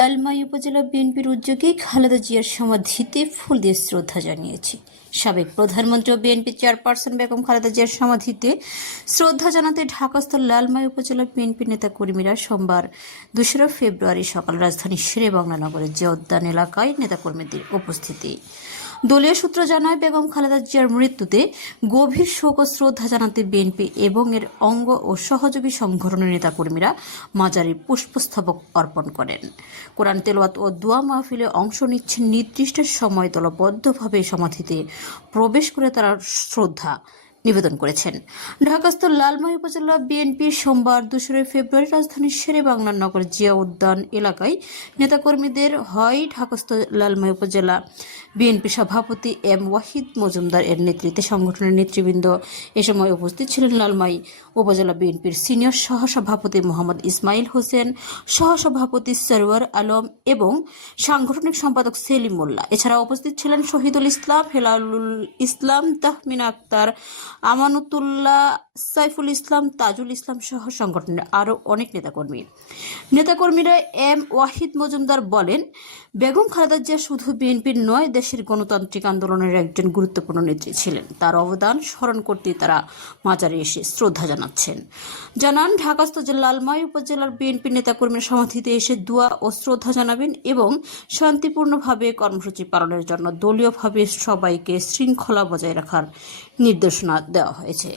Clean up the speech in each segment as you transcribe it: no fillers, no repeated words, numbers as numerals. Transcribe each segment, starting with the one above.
লালমাই উপজেলা বিএনপির উদ্যোগে খালেদা জিয়ার সমাধিতে ফুল দিয়ে শ্রদ্ধা জানিয়েছি। সাবেক প্রধানমন্ত্রী ও বিএনপি চেয়ারপারসন বেগম খালেদা জিয়ার সমাধিতে শ্রদ্ধা জানাতে ঢাকাস্থ লালমাই উপজেলা বিএনপি নেতাকর্মীরা সোমবার ২রা ফেব্রুয়ারি সকাল রাজধানীর শেরেবাংলা নগরের জিয়া উদ্যান এলাকায় নেতাকর্মীদের উপস্থিতি। দলীয় সূত্র জানায়, বেগম খালেদা জিয়ার মৃত্যুতে গভীর শোক ও শ্রদ্ধা জানাতে বিএনপি এবং এর অঙ্গ ও সহযোগী সংগঠনের নেতাকর্মীরা মাজারে পুষ্পস্তবক অর্পণ করেন। কোরআন তেলাওয়াত ও দোয়া মাহফিলে অংশ নিচ্ছেন। নির্দিষ্ট সময় দলবদ্ধভাবে সমাধিতে প্রবেশ করে তারা শ্রদ্ধা নিবেদন করেছেন। ঢাকাস্থ লালমাই উপজেলা বিএনপি সোমবার ২রা ফেব্রুয়ারি রাজধানীর শেরেবাংলা নগর জিয়া উদ্যান এলাকায় নেতাকর্মীদের হয় ঢাকাস্থ লালমাই উপজেলা বিএনপি সভাপতি এম ওয়াহিদ মজুমদার এর নেতৃত্বে সংগঠনের নেতৃবৃন্দ। এ সময় উপস্থিত ছিলেন লালমাই উপজেলা বিএনপির সিনিয়র সহসভাপতি মোহাম্মদ ইসমাইল হোসেন, সহসভাপতি সরওয়ার আলম এবং সাংগঠনিক সম্পাদক সেলিম মোল্লা। এছাড়া উপস্থিত ছিলেন শহীদুল ইসলাম, হেলালুল ইসলাম, তাহমিনা আক্তার, আমানুতুল্লাহ, সাইফুল ইসলাম, তাজুল ইসলাম সহ সংগঠনের আরও অনেক নেতাকর্মীরা এম ওয়াহিদ মজুমদার বলেন, বেগম খালেদা জিয়া শুধু বিএনপির নয়, দেশের গণতান্ত্রিক আন্দোলনের একজন গুরুত্বপূর্ণ নেত্রী ছিলেন। তার অবদান স্মরণ করতে তারা মাজারে এসে শ্রদ্ধা জানান। ঢাকাস্থ লালমাই উপজেলার বিএনপি নেতাকর্মীর সমাধিতে এসে দোয়া ও শ্রদ্ধা জানাবেন এবং শান্তিপূর্ণভাবে কর্মসূচি পালনের জন্য দলীয়ভাবে সবাইকে শৃঙ্খলা বজায় রাখার নির্দেশনা দেওয়া হয়েছে।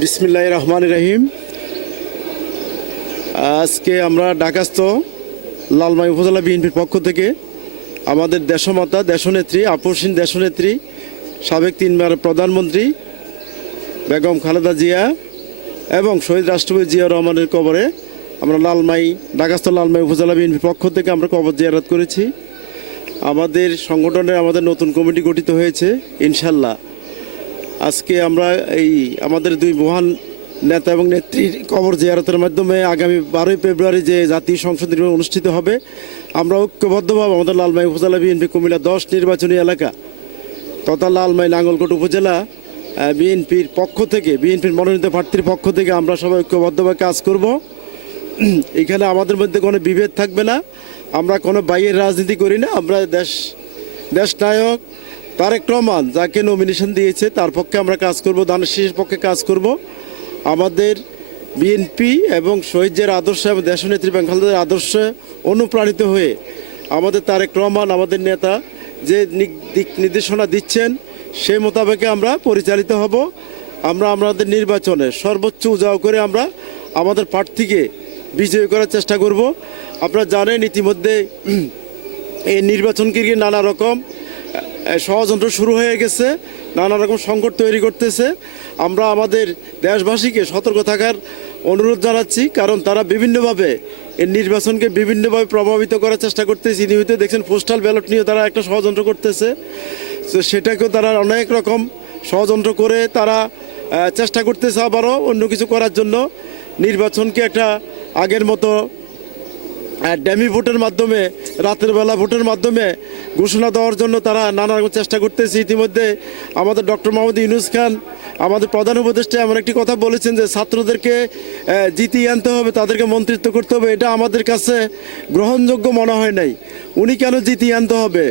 বিসমিল্লাহির রহমানির রহিম। আজকে আমরা ঢাকাস্থ লালমাই উপজেলা বিএনপির পক্ষ থেকে আমাদের দেশমাতা, দেশনেত্রী, আপসীন দেশনেত্রী, সাবেক 3বার প্রধানমন্ত্রী বেগম খালেদা জিয়া এবং শহীদ রাষ্ট্রপতি জিয়া রহমানের কবরে আমরা ঢাকাস্থ লালমাই উপজেলা বিএনপির পক্ষ থেকে আমরা কবর জিয়ারত করেছি। আমাদের সংগঠনের আমাদের নতুন কমিটি গঠিত হয়েছে। ইনশাল্লাহ আজকে আমরা আমাদের দুই মহান নেতা এবং নেত্রীর কবর জিয়ারতের মাধ্যমে আগামী 12 ফেব্রুয়ারি যে জাতীয় সংসদ নির্বাচন অনুষ্ঠিত হবে, আমরা ঐক্যবদ্ধভাবে আমাদের লালমাই উপজেলা বিএনপি কুমিল্লা 10 নির্বাচনী এলাকা তথা লালমাই নাঙ্গলকোট উপজেলা বিএনপির পক্ষ থেকে, বিএনপির মনোনীত প্রার্থীর পক্ষ থেকে আমরা সবাই ঐক্যবদ্ধভাবে কাজ করব। এখানে আমাদের মধ্যে কোনো বিভেদ থাকবে না। আমরা কোনো বাইরের রাজনীতি করি না। আমরা দেশ নায়ক তারেক রহমান যাকে নমিনেশন দিয়েছে তার পক্ষে আমরা কাজ করব, ধানের শীষের পক্ষে কাজ করব। আমাদের বিএনপি এবং শহীদের আদর্শ এবং দেশনেত্রী বেগম খালেদার আদর্শে অনুপ্রাণিত হয়ে আমাদের তারেক রহমান আমাদের নেতা যে দিক নির্দেশনা দিচ্ছেন সে মোতাবেকে আমরা পরিচালিত হব। আমরা আমাদের নির্বাচনে সর্বোচ্চ উজাও করে আমরা আমাদের প্রার্থীকে বিজয়ী করার চেষ্টা করব। আপনারা জানেন ইতিমধ্যে এই নির্বাচনকে ঘিরে নানা রকম ষড়যন্ত্র শুরু হয়ে গেছে, নানা রকম সংকট তৈরি করতেছে। আমরা আমাদের দেশবাসীকে সতর্ক থাকার অনুরোধ জানাচ্ছি, কারণ তারা বিভিন্নভাবে এই নির্বাচনকে বিভিন্নভাবে প্রভাবিত করার চেষ্টা করতেছে। ইতিমধ্যে দেখছেন পোস্টাল ব্যালট নিয়ে তারা একটা ষড়যন্ত্র করতেছে। তো সেটাকেও তারা অনেক রকম ষড়যন্ত্র করে তারা চেষ্টা করতেছে আবারও অন্য কিছু করার জন্য। নির্বাচনকে একটা আগের মতো ড্যামি ভোটের মাধ্যমে, রাতের বেলা ভোটের মাধ্যমে ঘোষণা দেওয়ার জন্য তারা নানা রকম চেষ্টা করতেছে। ইতিমধ্যে আমাদের ডক্টর মোহাম্মদ ইউনূস খান, আমাদের প্রধান উপদেষ্টা, এমন একটি কথা বলেছেন যে ছাত্রদেরকে জিতিয়ে আনতে হবে, তাদেরকে মন্ত্রিত্ব করতে হবে। এটা আমাদের কাছে গ্রহণযোগ্য মনে হয় নাই। উনি কেন জিতিয়ে আনতে হবে?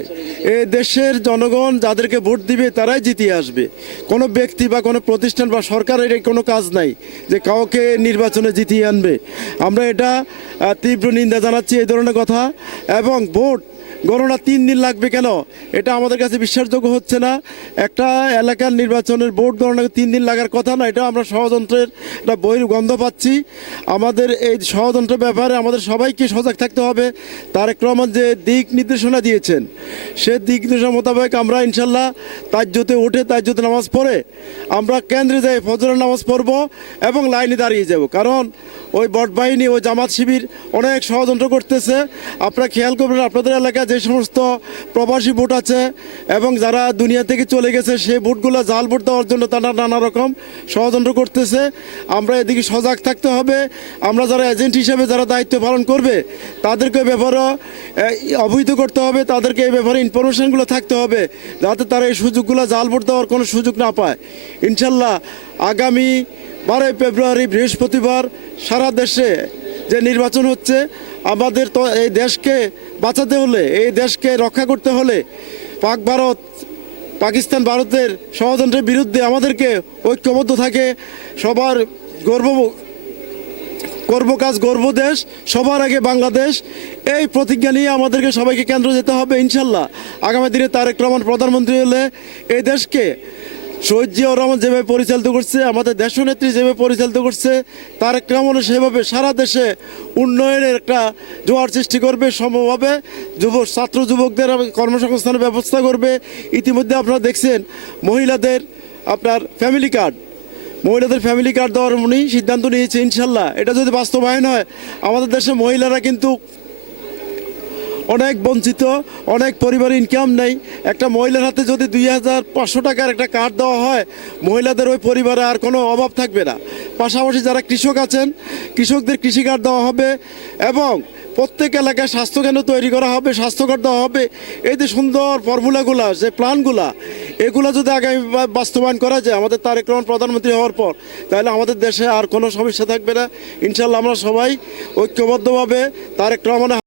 এই দেশের জনগণ যাদেরকে ভোট দিবে তারাই জিতিয়ে আসবে। কোনো ব্যক্তি বা কোনো প্রতিষ্ঠান বা সরকারের কোনো কাজ নাই যে কাউকে নির্বাচনে জিতিয়ে আনবে। আমরা এটা তীব্র নিন্দা জানাচ্ছি এই ধরনের কথা। এবং ভোট গণনা 3 দিন লাগবে কেন, এটা আমাদের কাছে বিশ্বাসযোগ্য হচ্ছে না। একটা এলাকার নির্বাচনের ভোট গণনা 3 দিন লাগার কথা না। এটা আমরা ষড়যন্ত্রের একটা বহির্গন্ধ পাচ্ছি। আমাদের এই ষড়যন্ত্রের ব্যাপারে আমাদের সবাইকে সজাগ থাকতে হবে। তারেক রহমান যে দিক নির্দেশনা দিয়েছেন সে দিক নির্দেশনা মোতাবেক আমরা ইনশাল্লাহ তাজ্জুদে উঠে তাজ্জুদ নামাজ পড়ে আমরা কেন্দ্রে যাই ফজরের নামাজ পড়ব এবং লাইনে দাঁড়িয়ে যাব। কারণ ওই বট বাহিনী, ওই জামাত শিবির অনেক ষড়যন্ত্র করতেছে। আপনারা খেয়াল করবেন, আপনাদের এলাকায় যে সমস্ত প্রবাসী ভোট আছে এবং যারা দুনিয়া থেকে চলে গেছে সেই ভোটগুলো জাল ভোট দেওয়ার জন্য তারা নানা রকম ষড়যন্ত্র করতেছে। আমরা এদিকে সজাগ থাকতে হবে। আমরা যারা এজেন্ট হিসেবে যারা দায়িত্ব পালন করবে তাদেরকে ব্যাপারে অবহিত করতে হবে, তাদেরকে এই ব্যাপারে ইনফরমেশনগুলো থাকতে হবে যাতে তারা এই সুযোগগুলো জাল ভোট দেওয়ার কোনো সুযোগ না পায়। ইনশাল্লাহ আগামী 12 ফেব্রুয়ারি বৃহস্পতিবার সারা দেশে যে নির্বাচন হচ্ছে, আমাদের তো এই দেশকে বাঁচাতে হলে, এই দেশকে রক্ষা করতে হলে পাকিস্তান ভারতের ষড়যন্ত্রের বিরুদ্ধে আমাদেরকে ঐক্যবদ্ধ থাকে। সবার গর্ব কাজ গর্ব দেশ, সবার আগে বাংলাদেশ, এই প্রতিজ্ঞা নিয়ে আমাদেরকে সবাইকে কেন্দ্র যেতে হবে ইনশাল্লাহ। আগামী দিনে তারেক রহমান প্রধানমন্ত্রী হলে এই দেশকে শহীদ জিয়াউর রহমান যেভাবে পরিচালিত করছে, আমাদের দেশনেত্রী যেভাবে পরিচালিত করছে, তারেক রহমান সেভাবে সারা দেশে উন্নয়নের একটা জোয়ার সৃষ্টি করবে, সমভাবে ছাত্র যুবকদের কর্মসংস্থানের ব্যবস্থা করবে। ইতিমধ্যে আপনারা দেখছেন মহিলাদের ফ্যামিলি কার্ড দেওয়ার উনি সিদ্ধান্ত নিয়েছে। ইনশাল্লাহ এটা যদি বাস্তবায়ন হয়, আমাদের দেশে মহিলারা কিন্তু অনেক বঞ্চিত, অনেক পরিবারের ইনকাম নেই। একটা মহিলার হাতে যদি 2500 টাকার একটা কার্ড দেওয়া হয়, মহিলাদের ওই পরিবারে আর কোনো অভাব থাকবে না। পাশাপাশি যারা কৃষক আছেন, কৃষকদের কৃষি কার্ড দেওয়া হবে এবং প্রত্যেক এলাকায় স্বাস্থ্যকেন্দ্র তৈরি করা হবে, স্বাস্থ্যকার্ড দেওয়া হবে। এই যে সুন্দর ফর্মুলাগুলা, যে প্ল্যানগুলা, এগুলো যদি আগামী বাস্তবায়ন করা যায় আমাদের তারেক রহমান প্রধানমন্ত্রী হওয়ার পর, তাহলে আমাদের দেশে আর কোনো সমস্যা থাকবে না। ইনশাল্লাহ আমরা সবাই ঐক্যবদ্ধভাবে তারেক রহমানের